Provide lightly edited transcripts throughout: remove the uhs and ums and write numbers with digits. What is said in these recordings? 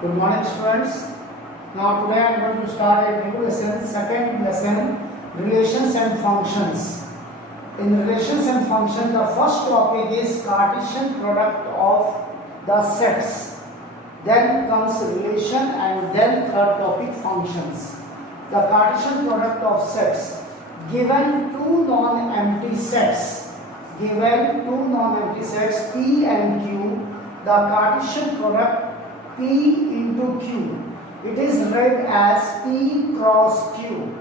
Good morning, students. Now today I am going to start a new lesson, second lesson, relations and functions. In relations and functions, the first topic is Cartesian product of the sets. Then comes relation and then third topic functions. The Cartesian product of sets. Given two non-empty sets, P and Q, the Cartesian product P into Q. It is read as P cross Q.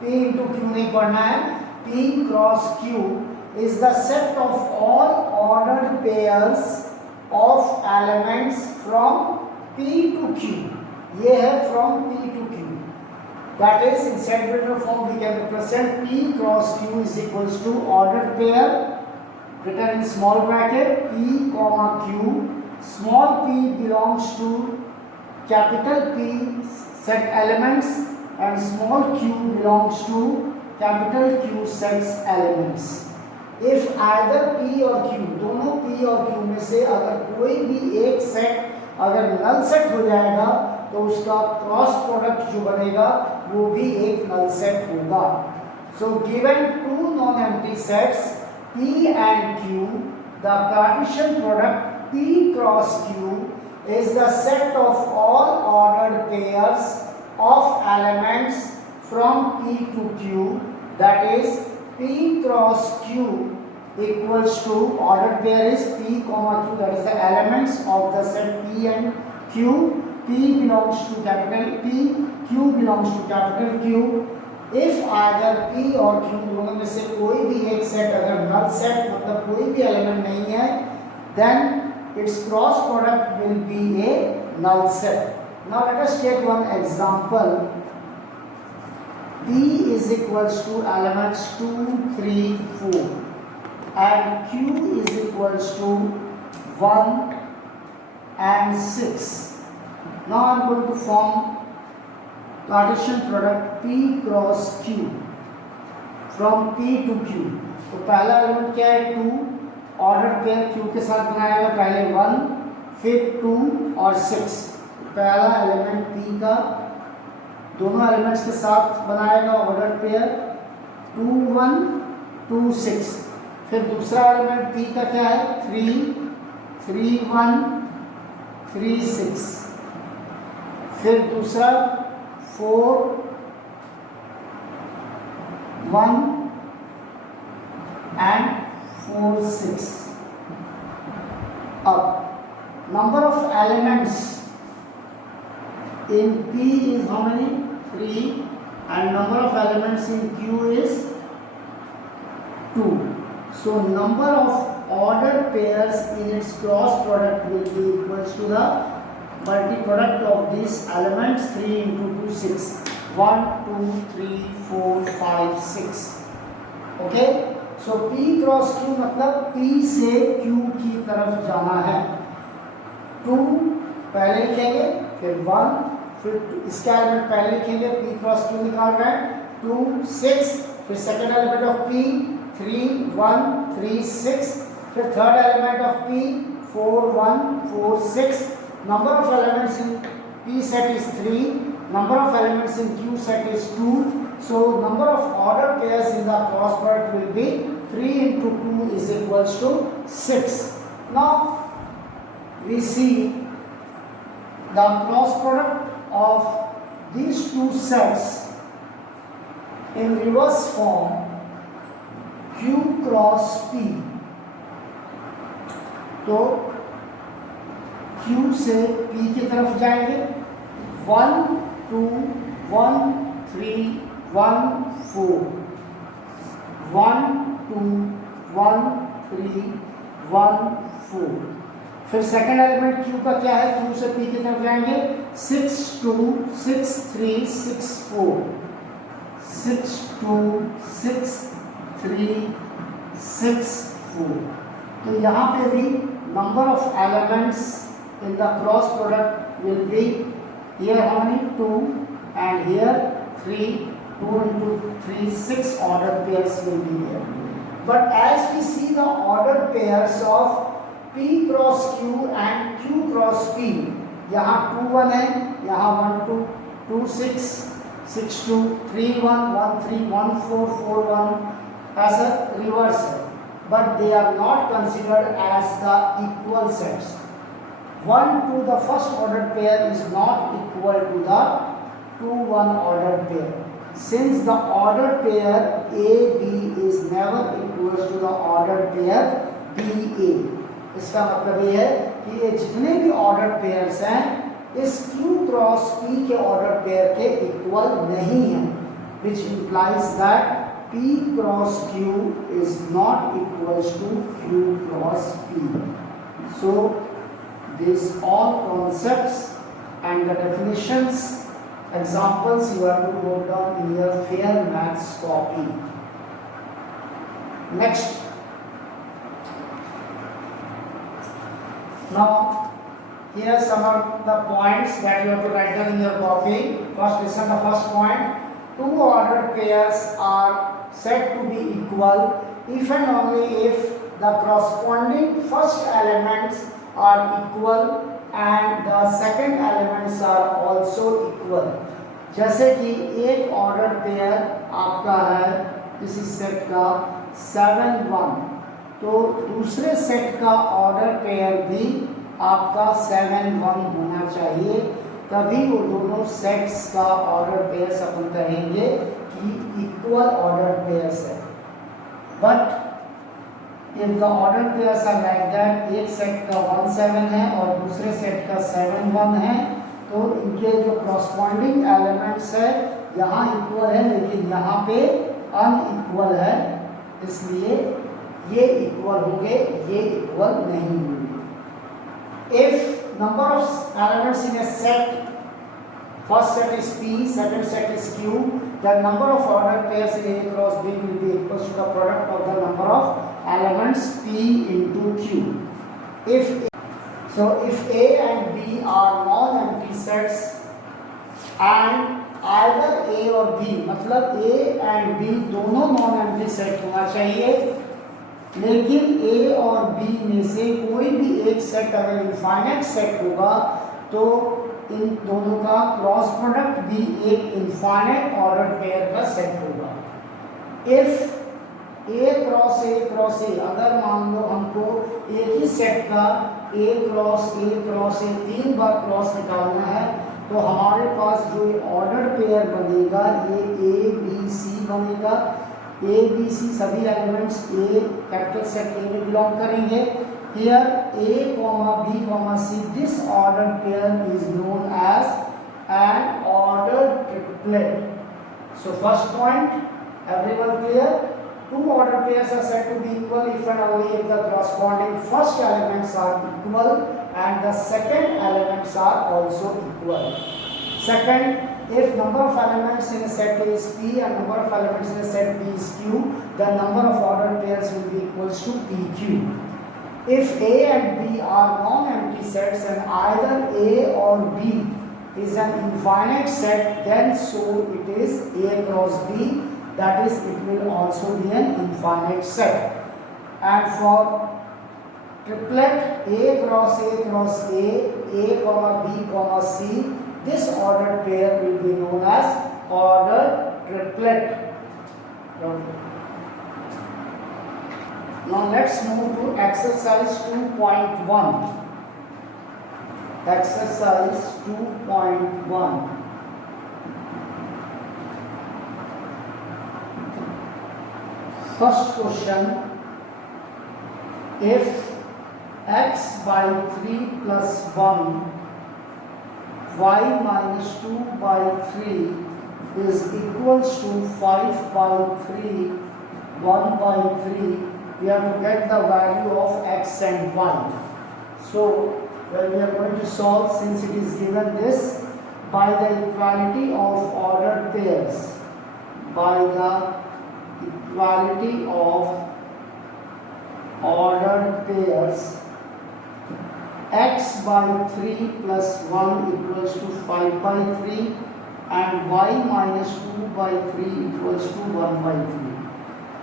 P into Q नहीं पढ़ना है. P cross Q is the set of all ordered pairs of elements from P to Q. ये है from P to Q. That is, in set builder form we can represent P cross Q is equals to ordered pair written in small bracket P comma Q. Small p belongs to capital P set elements and small q belongs to capital Q sets elements. If either P और Q, दोनों P और Q में से अगर कोई भी एक set अगर नल सेट हो जाएगा तो उसका क्रॉस प्रोडक्ट जो बनेगा वो भी एक नल सेट होगा. So given two non-empty sets P and Q, the Cartesian product P cross Q is the set of all ordered pairs of elements from P to Q. That is, P cross Q equals to ordered pair is P comma Q. That is the elements of the set P and Q. P belongs to capital P, Q belongs to capital Q. If either P और Q दोनों में से कोई भी एक set अगर null set मतलब कोई भी एलिमेंट नहीं है, then its cross product will be a null set. Now let us take one example. P is equals to elements 2, 3, 4 and Q is equals to 1 and 6. Now I am going to form Cartesian product P cross Q from P to Q. तो पहला element क्या है 2, order pair Q के साथ बनाएगा पहले 1 फिर 2 और 6. पहला एलिमेंट P का दोनों एलिमेंट्स के साथ बनाएगा ऑर्डर पेयर 2 1 2 6. फिर दूसरा एलिमेंट P का क्या है 3 3 1 3 6. फिर दूसरा 4 1 and 4 6. Up number of elements in P is how many 3 and number of elements in Q is 2. So number of ordered pairs in its cross product will be equals to the multi product of these elements 3 into 2 6 1 2 3 4 5 6. Okay. So P cross Q मतलब P से Q की तरफ जाना है. 2 पहले लिखेंगे फिर 1 फिर इसका एलिमेंट पहले लिखेंगे P cross Q निकाल रहे हैं 2 6 फिर सेकंड एलिमेंट ऑफ P 3 1 3 6 फिर third element of P 4 1 4 6. Number of elements in P set is 3. Number of elements in Q set is 2. So number of ordered pairs in the cross product will be 3 into 2 is equals to 6. Now we see the cross product of these two sets in reverse form Q cross P. तो Q से P की तरफ जाएंगे 1 2 1 3 1 4 1 2 1 3 1 4. फिर second element Q का क्या है Q से P की तरफ जाएंगे 6 2 6 3 6 4 6 2 6 3 6 4. तो यहाँ पे भी number of elements in the cross product will be here how many 2 and here 3 2 into 3 6 ordered pairs will be there. But as we see the ordered pairs of P cross Q and Q cross P, यहाँ 2 1 है, यहाँ 1 2 2 6 6 2 3 1 1 3 1 4 4 1 ऐसा reverse है, but they are not considered as the equal sets. 1 to the first ordered pair is not equal to the 2 1 ordered pair. Since the ordered pair AB is never equal to the ordered pair BA. इसका मतलब ये है कि ये जितने भी order pairs हैं इस Q क्रॉस P के ऑर्डर पेयर के इक्वल नहीं है, which implies that P cross Q is not equals to Q cross P. So these all concepts and the definitions, examples you have to note down in your fair maths copy. Next. Now here some of the points that you have to write down in your copy. First listen the first point. Two ordered pairs are said to be equal if and only if the corresponding first elements are equal and the second elements are also equal. जैसे कि एक order pair आपका है किसी set का 7 1, तो दूसरे set का ऑर्डर पेयर भी आपका 7 1 होना चाहिए, तभी वो दोनों सेट्स का ऑर्डर पेयर्स अपन कहेंगे कि इक्वल ऑर्डर पेयर्स है. But if the order pairs are like that, एक सेट का 1 7 है और दूसरे सेट का 7 1 है, तो इनके जो कॉरस्पॉन्डिंग एलिमेंट्स है यहाँ इक्वल है लेकिन यहाँ पे अनइक्वल है, इसलिए ये इक्वल होंगे, ये इक्वल नहीं होंगे. If number of elements in a set, first set is P, second set is Q, the number of ordered pairs in A cross B will be equal to the product of the number of elements P into Q. If A and B are non-empty sets and either A और B, मतलब A and B दोनों non-empty set होना चाहिए, लेकिन A और B में से कोई भी एक सेट अगर इनफाइनाइट सेट होगा तो इन दोनों का क्रॉस प्रोडक्ट भी एक इनफाइनाइट ऑर्डर पेयर का सेट होगा. इफ A क्रॉस A, अगर मान लो हमको एक ही सेट का A cross A 3 bar cross निकालना है, तो हमारे पास जो ऑर्डर पेयर बनेगा ये A B C बनेगा. A B C सभी elements A capital set A में बिलोंग करेंगे. Here A, B, C, this ordered pair is known as an ordered triplet. So first point, everyone clear? Two ordered pairs are said to be equal if and only if the corresponding first elements are equal and the second elements are also equal. Second, if number of elements in a set A is P and number of elements in a set B is Q, the number of ordered pairs will be equals to PQ. If A and B are non-empty sets and either A or B is an infinite set, then so it is A cross B, that is it will also be an infinite set. And for triplet A cross A cross A, B, C, this ordered pair will be known as ordered triplet. Now let's move to exercise 2.1. Exercise 2.1. First question, if x by 3 plus 1, y minus 2 by 3 is equals to 5 by 3, 1 by 3, we have to get the value of x and y. So when we are going to solve, since it is given this, by the equality of ordered pairs, by the equality of ordered pairs, x by 3 plus 1 equals to 5 by 3 and y minus 2 by 3 equals to 1 by 3.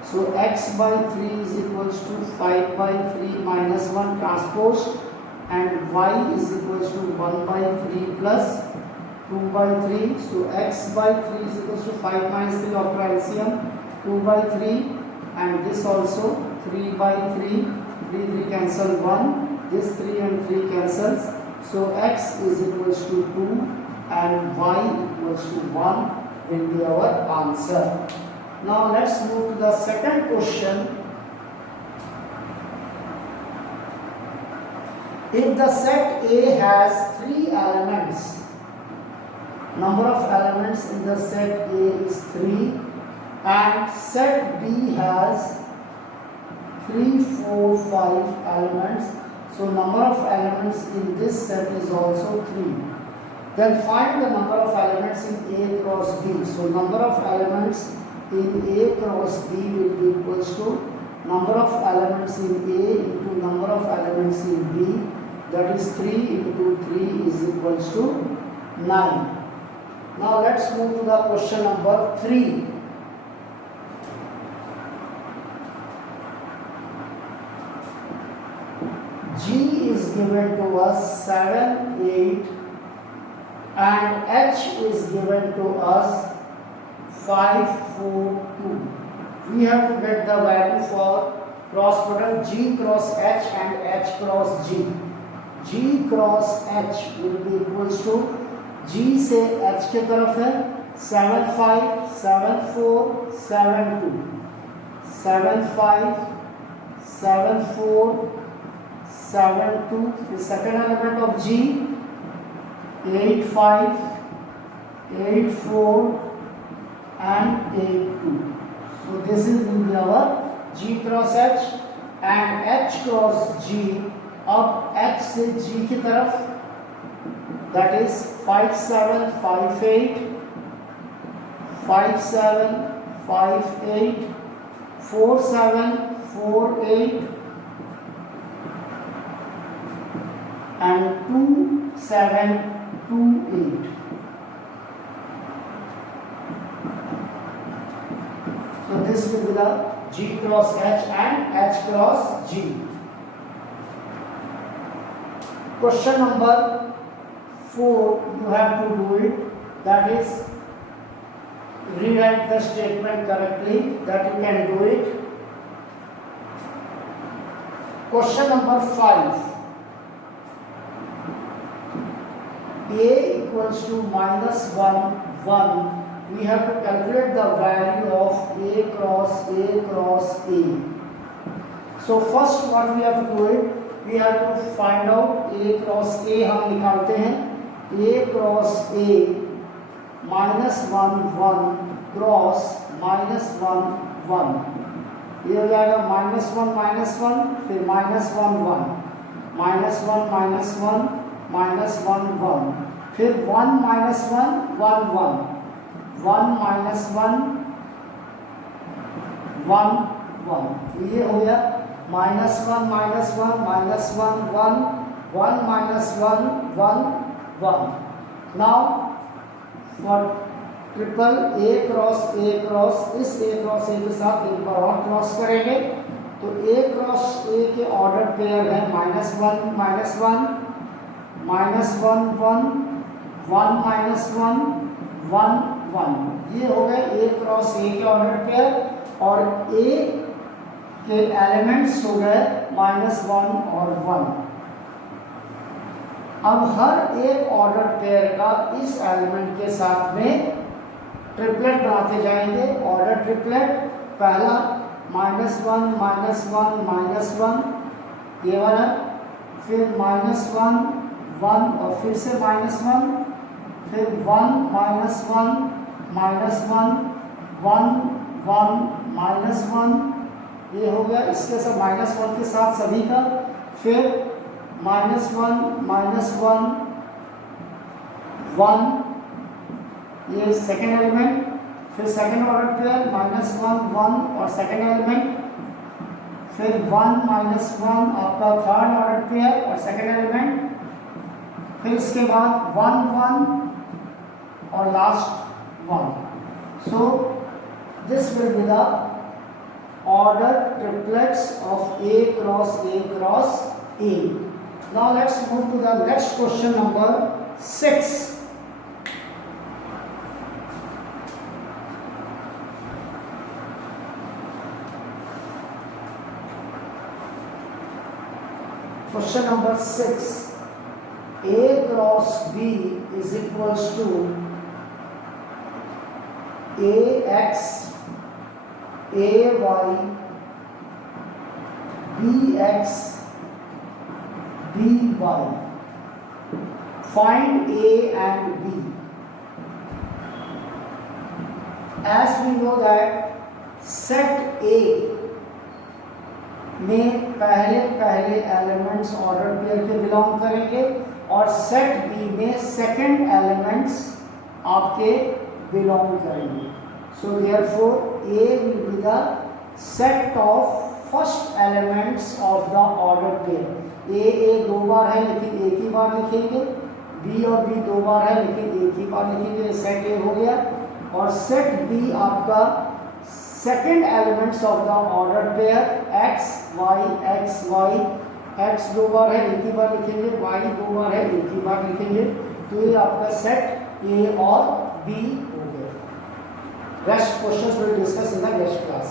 So x by 3 is equals to 5 by 3 minus 1 transpose, and y is equals to 1 by 3 plus 2 by 3. So x by 3 is equals to 5 minus 3 after LCM, 2 by 3, and this also 3 by 3, 3 cancel 1, this 3 and 3 cancels. So x is equals to 2 and y equals to 1 will be our answer. Now let's move to the second question. If the set A has 3 elements, number of elements in the set A is 3, and set B has 3, 4, 5 elements, so number of elements in this set is also 3. Then find the number of elements in A cross B. So number of elements in A cross B will be equals to number of elements in A into number of elements in B, that is 3 into 3 is equals to 9. Now let's move to the question number 3. G is given to us 7, 8, and H is given to us 5, 4, 2. We have to get the value for cross product G cross H and H cross G. G cross H will be equals to, G से H के तरफ है 7, 5, 7, 4, 7, 2, 7, 5, 7, 4, 7, 2. The second element of G 8, 5, 8, 4 and 8, 2. So this is will be our G cross H and H cross G. अब H से G की तरफ, that is 5, 7, 5, 8, 5, 7, 5, 8, 4, 7, 4, 8 and 2, 7, 2, 8. So this will be the G cross H and H cross G. Question number 4, you have to do it, that is rewrite the statement correctly, that you can do it. Question number 5. A equals to minus 1, 1. We have to calculate the value of A cross A. So first what we have to do it, we have to find out A cross A. हम निकालते हैं A cross A minus 1, 1 cross minus 1, 1. ये हो जाएगा minus 1, फिर minus 1, 1, minus 1, minus 1, 1, फिर 1 minus 1, 1, 1, 1 minus 1, 1, 1. ये हो गया minus 1, minus 1, minus 1, 1, 1 minus 1, 1, 1. Now for triple A cross इस A क्रॉस A के साथ एक बार और क्रॉस करेंगे तो A क्रॉस A के ऑर्डर पेयर है -1 -1 -1 -1 1 -1 1 1। ये हो गए A क्रॉस A के ऑर्डर पेयर और A के एलिमेंट्स हो गए -1 और 1। अब हर एक ऑर्डर पेयर का इस एलिमेंट के साथ में ट्रिपलेट बनाते जाएंगे। ऑर्डर ट्रिपलेट पहला -1 -1 ये वाला, फिर -1 1 और फिर से -1, फिर 1 -1 -1 1 -1 ये हो गया। इसके साथ -1 के साथ सभी का, फिर -1 1 ये सेकेंड एलिमेंट, फिर सेकेंड ऑर्डर पेयर -1 1 और सेकेंड एलिमेंट, फिर 1 -1 आपका थर्ड ऑर्डर पेयर और सेकेंड एलिमेंट, फिर इसके बाद 1 1 और last 1। So this will be the order triplets of A cross A। Now let's move to the next question number 6. Question number 6. A cross B is equals to AX, AY, BX, BY. Find A and B. As we know that set A में पहले elements order pair के belong करेंगे और set B में second elements आपके belong करेंगे. So therefore A will be the set of first elements of the order pair. A दो बार है लेकिन एक ही बार लिखेंगे, बी और बी दो बार है लेकिन एक ही बार लिखेंगे. सेट ए हो गया और सेट बी आपका second elements of the order pair X Y, X दो बार है एक ही बार लिखेंगे, वाई दो बार है एक ही बार लिखेंगे. तो ये आपका सेट ए और बी हो गया. Rest questions will discuss in the next class.